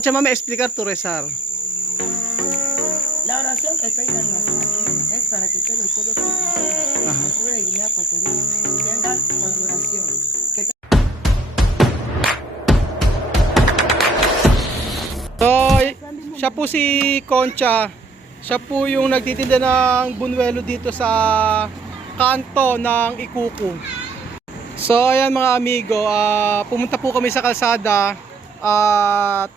Chama, me explicar tu rezar. La oración que estoy dando aquí es para que todos los pueblos que Ajá. de Guinea Ecuatorial tengan colaboración. Que So, siya po si Concha. Siya po yung nagtitinda ng bunwelo dito sa kanto ng Ikuku. So, ayan mga amigo, pumunta po kami sa kalsada at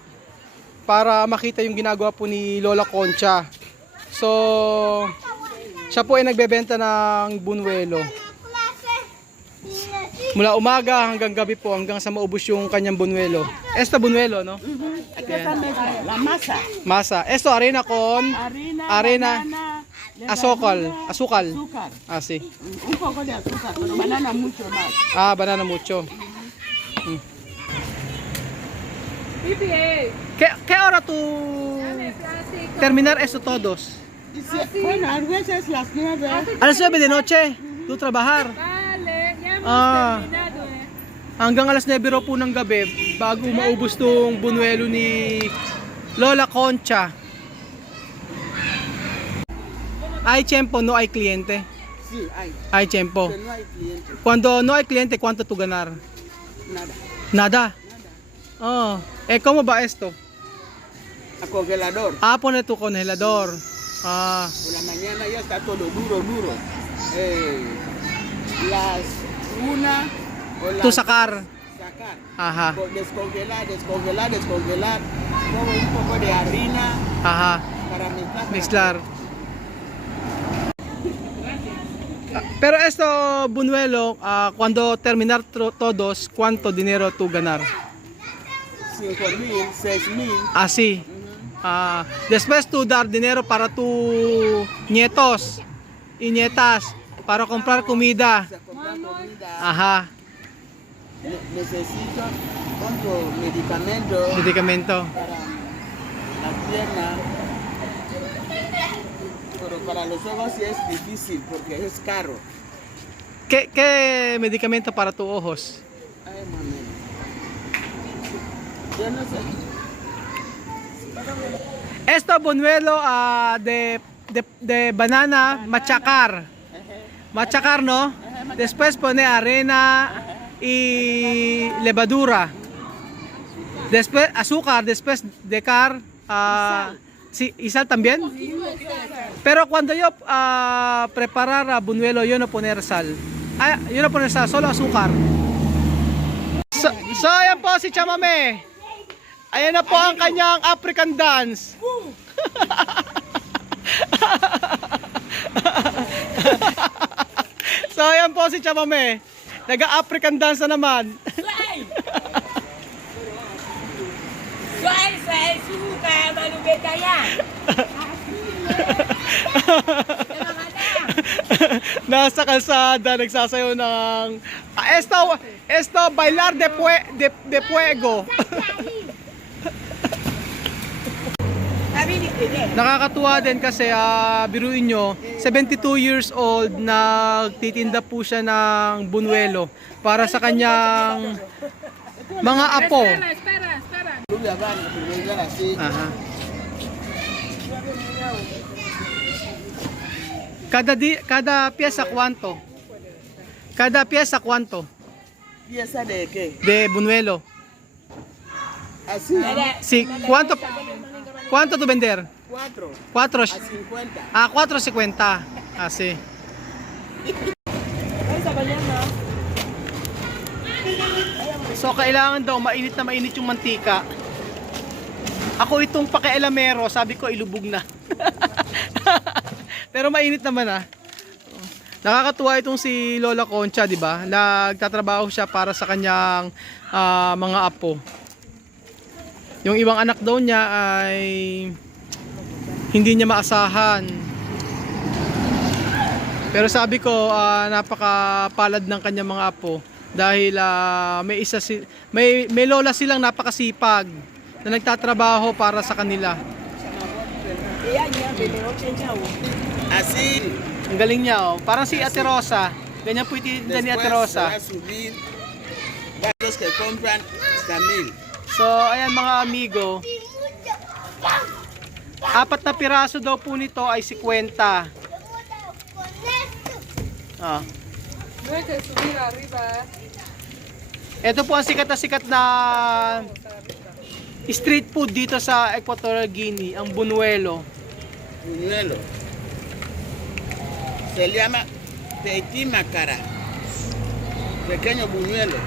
para makita yung ginagawa po ni Lola Concha. So, siya po ay nagbebenta ng bunwelo. Mula umaga hanggang gabi po, hanggang sa maubos yung kanyang bunwelo. Esto bunwelo, no? la masa. Masa. Esto harina con arena, banana, asukal. azúcar. Ah, sí. Un poco de azúcar, pero banana mucho más. Ah, banana mucho. ¿Qué hora tú terminar esto todos? Bueno, a veces las 9. A las 9 de noche, tú trabajar. Vale, ya hemos Ah. terminado, Hanggang alas 9 raw po ng gabi bago maubos tong bunwelo ni Lola Concha. Hay tiempo, no hay cliente. Sí, hay. Hay tiempo. Pero no hay cliente. Cuando no hay cliente, ¿cuánto tú ganar? Nada. Nada. Oh, ¿cómo va esto? A congelador. Ah, pone tu congelador. Ah, Por la mañana ya está todo duro. Las 1 o las tu sacar. sacar. Ajá, Descongelar. Luego un poco de harina ajá. para mezclar. Mezclar. Pero esto, bunwelo, cuando terminar todos, ¿cuánto dinero tú ganar? 5,000, 6,000. Así. Después tú dar dinero para tus nietos y nietas para comprar comida. Para comprar comida. Ajá, Necesito compro medicamento medicamento. para la pierna. Pero para los ojos sí es difícil porque es caro. ¿Qué medicamento para tus ojos? Ay, mami. Yo no sé. Esto buñuelo de banana machacar. Machacar, ¿no? Después pone arena y levadura. Después azúcar, después dejar sí, y sal también. Pero cuando yo preparar buñuelo, yo no poner sal. Yo no poner sal, solo azúcar. So ayan po si Chamame. Ayan na po ang kanyang African dance. So ayan po si Chamame. Nag-African dance na naman. Suay, suka, malubeta yan. Nasa kalsada, nagsasayaw ng esto bailar de fuego. Nakakatuwa din kasi biruin nyo, 72 years old, nagtitinda po siya ng bunwelo para sa kanyang mga apo. Espera. Rubia van a primero así. Aha. Cada pieza cuánto? Cada pieza cuánto? ¿Pieza de qué? De buñuelo. Así. Sí, ¿cuánto tú vender? 4 4. a 50. 4.50. Así. So kailangan daw mainit na mainit yung mantika. Ako itong pakialamero, sabi ko ilubog na. Pero mainit naman Nakakatuwa itong si Lola Concha, di ba? Nagtatrabaho siya para sa kanyang mga apo. Yung ibang anak daw niya ay hindi niya maasahan. Pero sabi ko, napakapalad ng kanyang mga apo dahil may lola silang napakasipag na nagtatrabaho para sa kanila. Así. Ang galing niya, oh. Parang si Ate Rosa. Ganyan po ititinda ni Ate Después se Rosa. va a subir. Varios que compran hasta 1,000. So, ayan mga amigo, Apat na piraso daw po nito ay 50. Ah. No hay que subir arriba. Ito po ang sikat na street food dito sa Equatorial Guinea, ang buñuelo. Buñuelo. Se llama petit macara. Pequeño buñuelo.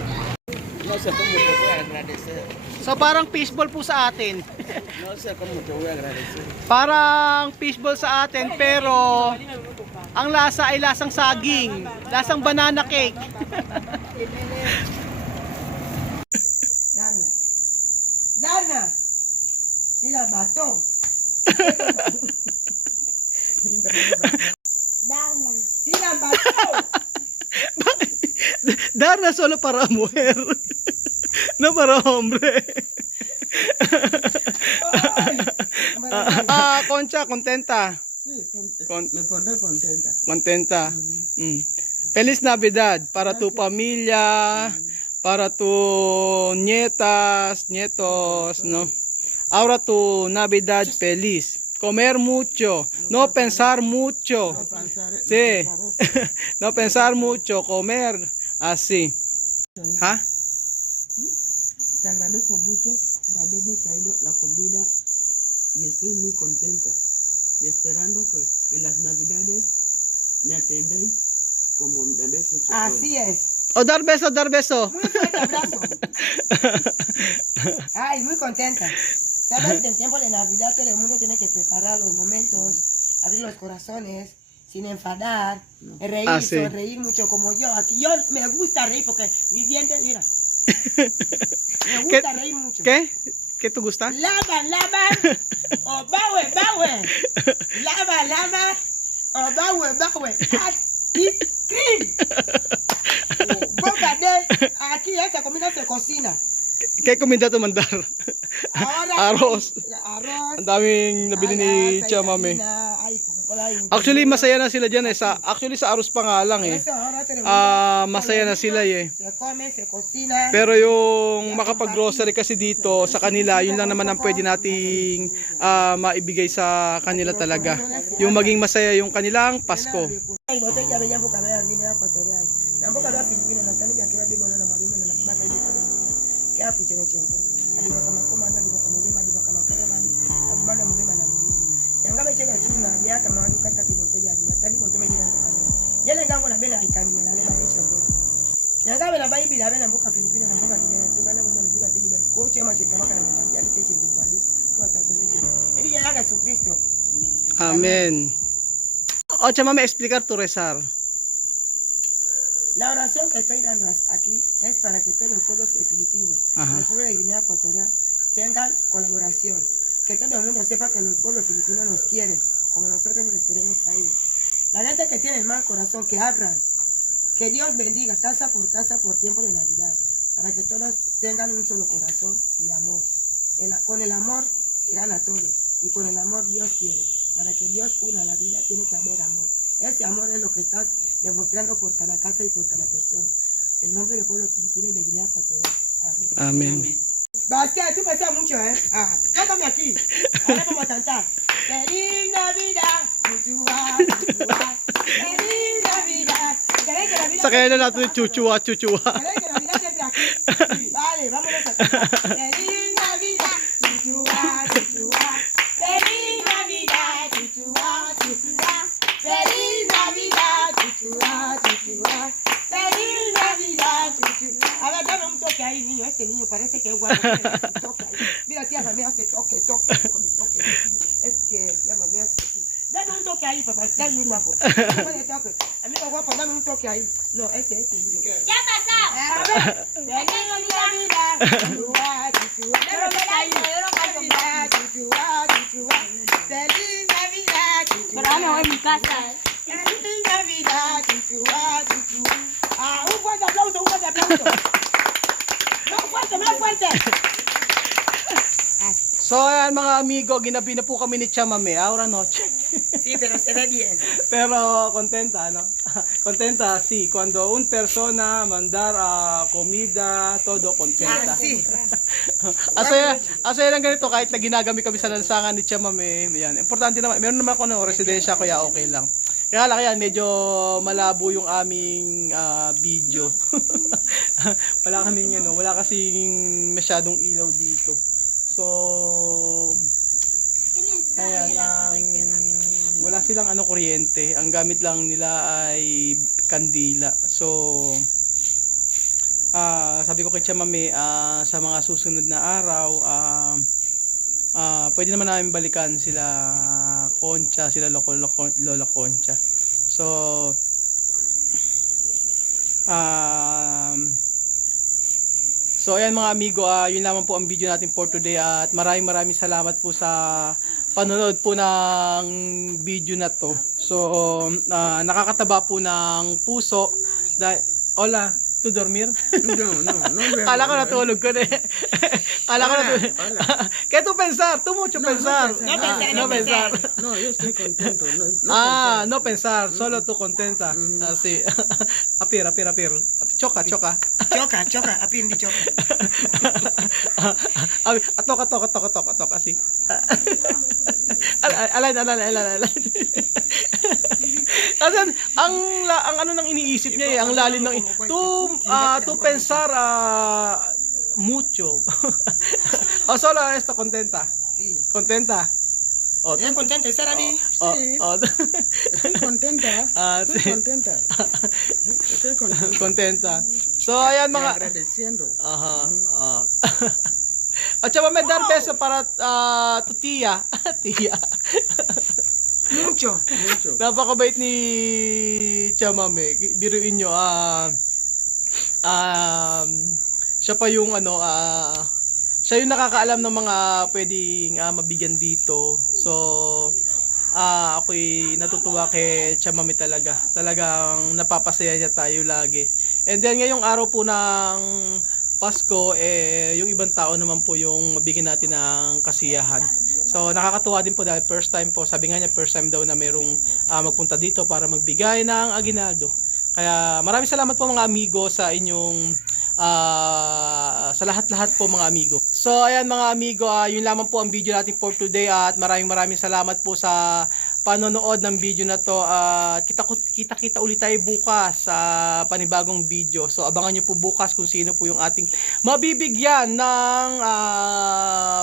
No sé cómo te voy a agradecer. So parang fishball po sa atin. No sé cómo te voy a agradecer. Parang fishball sa atin pero ang lasa ay lasang saging, lasang banana cake. Darna. Darna. Mira, bato. Darna. Sila, bato. Darna solo para mujer. No para hombre. Concha, contenta. Sí, Con- me pondré contenta. Contenta. Mm. Feliz Navidad para tu familia, para tu nietas, nietos, ¿no? Ahora tu Navidad feliz. Comer mucho, no pensar mucho. Sí. No pensar mucho, comer así. ¿Ah? Te agradezco mucho por haberme traído la comida y estoy muy contenta. Y esperando que en las Navidades me atendéis como me habéis hecho hoy. Así es. O dar beso, dar beso. Muy fuerte abrazo. Ay, muy contenta. Sabes que en tiempo de Navidad todo el mundo tiene que preparar los momentos, abrir los corazones, sin enfadar, reír, Ah, sí. sonreír mucho como yo. Aquí yo me gusta reír porque mis dientes, mira, me gusta reír mucho. ¿Qué? ¿Qué te gusta? Lava, lava, o bawe, bawe. Lava, lava, o bawe, bawe. Ice cream. Boca de, aquí esta comida se cocina. ¿Qué comida te mandar? Ahora Arroz. arroz. Ang daming nabili ni alas, hay Chamame. harina, hay Coca-Cola, hay un- Actually, masaya na sila dyan eh. Actually, sa arroz pa nga lang eh. Eso, ahora tenemos- Masaya na sila eh. Se come, se cocina. Pero yung makapag-grocery kasi dito sa kanila, yun lang naman ang pwede nating maibigay sa kanila talaga. Yung maging masaya yung kanilang Pasko. Ay, botella ya veía boca vea Guinea Ecuatorial. Tampoco había Filipinas, la tele que va a na marina na baka dito pa rin. Kaya po chengo. Aliba kama komanda, aliba kama mulima, aliba kama korema, abumana mulima na mulima. Yanga becheka tuna ya kama wadu kata kibotoja ni tali boto meji na kama. Yale ngango na bela ikani na le ba chengo. Yanga bela ba ibila bela mboka Filipinas na mboka Guinea. Tukana mama ni biba tiji ba ko chema cheta maka na mama yali keche ndivali. Kwa tatu meji. Eli ya Yesu Kristo. Amen. O, Chamame, explicar tu rezar. La oración que estoy dando aquí es para que todos los pueblos filipinos, Ajá. el pueblo de Guinea Ecuatorial, tengan colaboración. Que todo el mundo sepa que los pueblos filipinos nos quieren, como nosotros les queremos a ellos. La gente que tiene el mal corazón, que abran. Que Dios bendiga casa por tiempo de Navidad, para que todos tengan un solo corazón y amor. Con el amor se gana todo, y con el amor Dios quiere. Para que Dios una la vida tiene que haber amor. Ese amor es lo que estás demostrando por cada casa y por cada persona. El nombre del pueblo filipino y de Guinea Ecuatorial. Amén. Amen. Bastia, tú pasas mucho, ¿eh? Cántame aquí. Ahora vamos a cantar. Feliz Navidad, chuchua, chuchua. Feliz Navidad. ¿Queréis que la vida Sa kaya na natin chuchua, chuchua. ¿Queréis que la vida siempre aquí? Sí. Vale, vámonos a cantar. Feliz Navidad, chuchua, chuchua. Feliz Navidad, chuchua, chuchua. Feliz Navidad, chuchua, chuchua. Feliz Navidad, chuchua. A ver, dame un toque ahí, niño. Este niño parece que es guapo. Un toque ahí. Mira, tía, me hace toque, toque. Es que, tía, me hace así. Dame un toque ahí, papá. Estás muy guapo. Dame toque. Amigo guapo, dame un toque ahí. No, este niño. ¿Qué ha pasado? A ver. Feliz Navidad, chuchua, chuchua. Pero me da igual, yo no canto más. Navidad, chuchua, chuchua. Feliz Navidad, chuchua. Pero ahora me voy a mi casa. Feliz Navidad, chuchua, chuchua. Un fuerte aplauso, un fuerte aplauso. Más fuerte, más fuerte. So, ayan mga amigo, ginabi na po kami ni Chamame. Ahora noche. Sí, pero se ve bien. Pero contenta, no? Contenta, sí. Cuando un persona mandar comida, todo contenta. Ah, sí. Asaya lang ganito kahit na ginagamit kami sa lansangan ni Chamame. Yan. Importante naman. Meron naman ako ng residensya kaya okay lang. Kaya lang yan, medyo malabo yung aming video. Wala kasing masyadong ilaw dito. So, ayan, wala silang kuryente. Ang gamit lang nila ay kandila. So, sabi ko kay Chamame, sa mga susunod na araw, pwede naman namin balikan sila Concha, sila Lola Concha. So, ayan mga amigo, yun lamang po ang video natin for today at maraming salamat po sa panonood po ng video na to. So, nakakataba po ng puso. Hola, to dormir? No. Kala ko natulog ko na eh. Kala ko natulog. Kaya tu pensar, tu mucho pensar. No pensar. No, yo estoy contento. No pensar, solo tu contenta. Así. Apir. Choca. Choca, apir di choca. Atok, así. Alan. Kasi ang ano nang iniisip niya ang lalim ng tu pensar mucho. Solo esto contenta. Sí. Contenta. ¿Estás contenta, Sarani? Estoy contenta. Sí. Contenta. Estoy contenta. Contenta. So ayan mga Agradeciendo. At saka may dar beso para tu tia. Tia. Mucho. Napakabait ni Chamame. Biruin nyo, siya pa yung siya yung nakakaalam ng mga pwedeng mabigyan dito. So, ako'y natutuwa kay Chamame talaga. Talagang napapasaya niya tayo lagi. And then ngayong araw po ng Pasko, yung ibang tao naman po yung mabigyan natin ng kasiyahan. So nakakatuwa din po dahil first time po, sabi nga niya first time daw na merong magpunta dito para magbigay ng aginaldo. Kaya maraming salamat po mga amigo sa inyong sa lahat-lahat po mga amigo. So ayan mga amigo, yun lamang po ang video natin for today at maraming salamat po sa panonood ng video na to. Kita ulit tayo bukas sa panibagong video. So abangan nyo po bukas kung sino po yung ating mabibigyan ng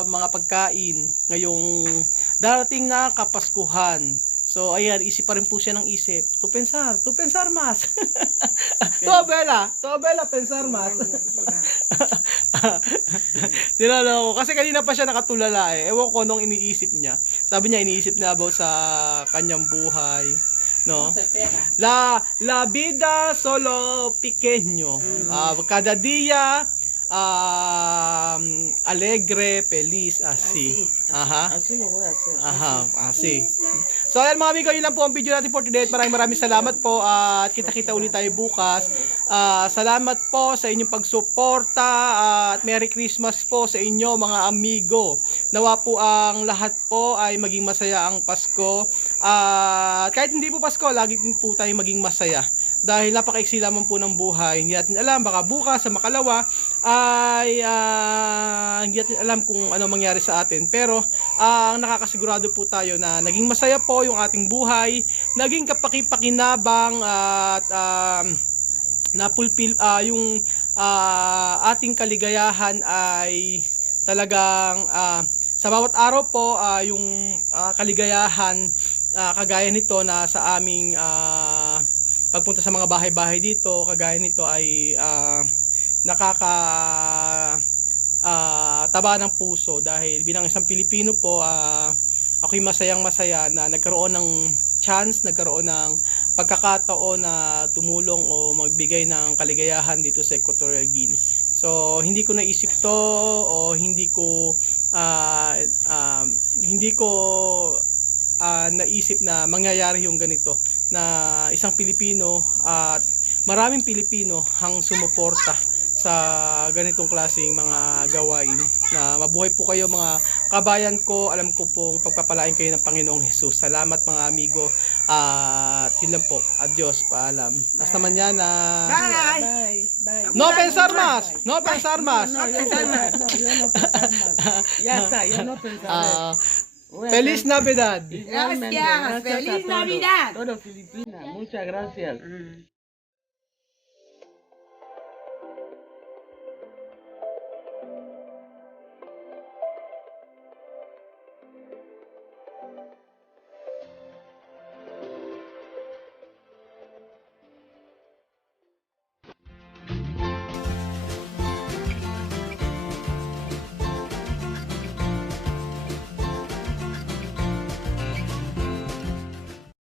mga pagkain ngayong darating na Kapaskuhan. So ayan, isip pa rin po siya ng isip. Tu pensar mas. Tu abuela, pensar mas. Dinalo ko. Kasi kanina pa siya nakatulala eh. Ewan ko nung iniisip niya. Sabi niya iniisip niya about sa kanyang buhay. No? La vida solo pequeño. Cada día alegre, feliz, así. Así lo voy a hacer. Así. So ayan mga amigo, yun lang po ang video natin for today. Maraming salamat po at kita-kita ulit tayo bukas. Salamat po sa inyong pagsuporta at Merry Christmas po sa inyo mga amigo. Nawa po ang lahat po ay maging masaya ang Pasko. Kahit hindi po Pasko, lagi po tayo maging masaya. Dahil napakaiksi lamang po ng buhay. Hindi natin alam, baka bukas sa makalawa ay hindi natin alam kung ano mangyari sa atin. Pero ang nakakasigurado po tayo na naging masaya po yung ating buhay, naging kapaki-pakinabang at napulpil yung ating kaligayahan ay talagang sa bawat araw po yung kaligayahan kagaya nito na sa aming pagpunta sa mga bahay-bahay dito, kagaya nito ay taba ng puso dahil bilang isang Pilipino po, ako'y masayang-masaya na nagkaroon ng chance, nagkaroon ng pagkakataon na tumulong o magbigay ng kaligayahan dito sa Equatorial Guinea. So, hindi ko naisip to o hindi ko naisip na mangyayari yung ganito na isang Pilipino at maraming Pilipino ang sumuporta sa ganitong klaseng mga gawain. Na mabuhay po kayo mga kabayan ko. Alam ko pong pagpapalain kayo ng Panginoong Hesus. Salamat mga amigo. At yun lang po. Adios, paalam. Basta naman yan na... Bye! Bye. Bye. No pensarmas! No pensarmas! No, yo no pensar más. Ya está, yo no pensaré. Voy a Feliz hacer- Navidad! Igualmente, Gracias. gracias a Feliz todos. Navidad. Todo Filipinas. Muchas gracias.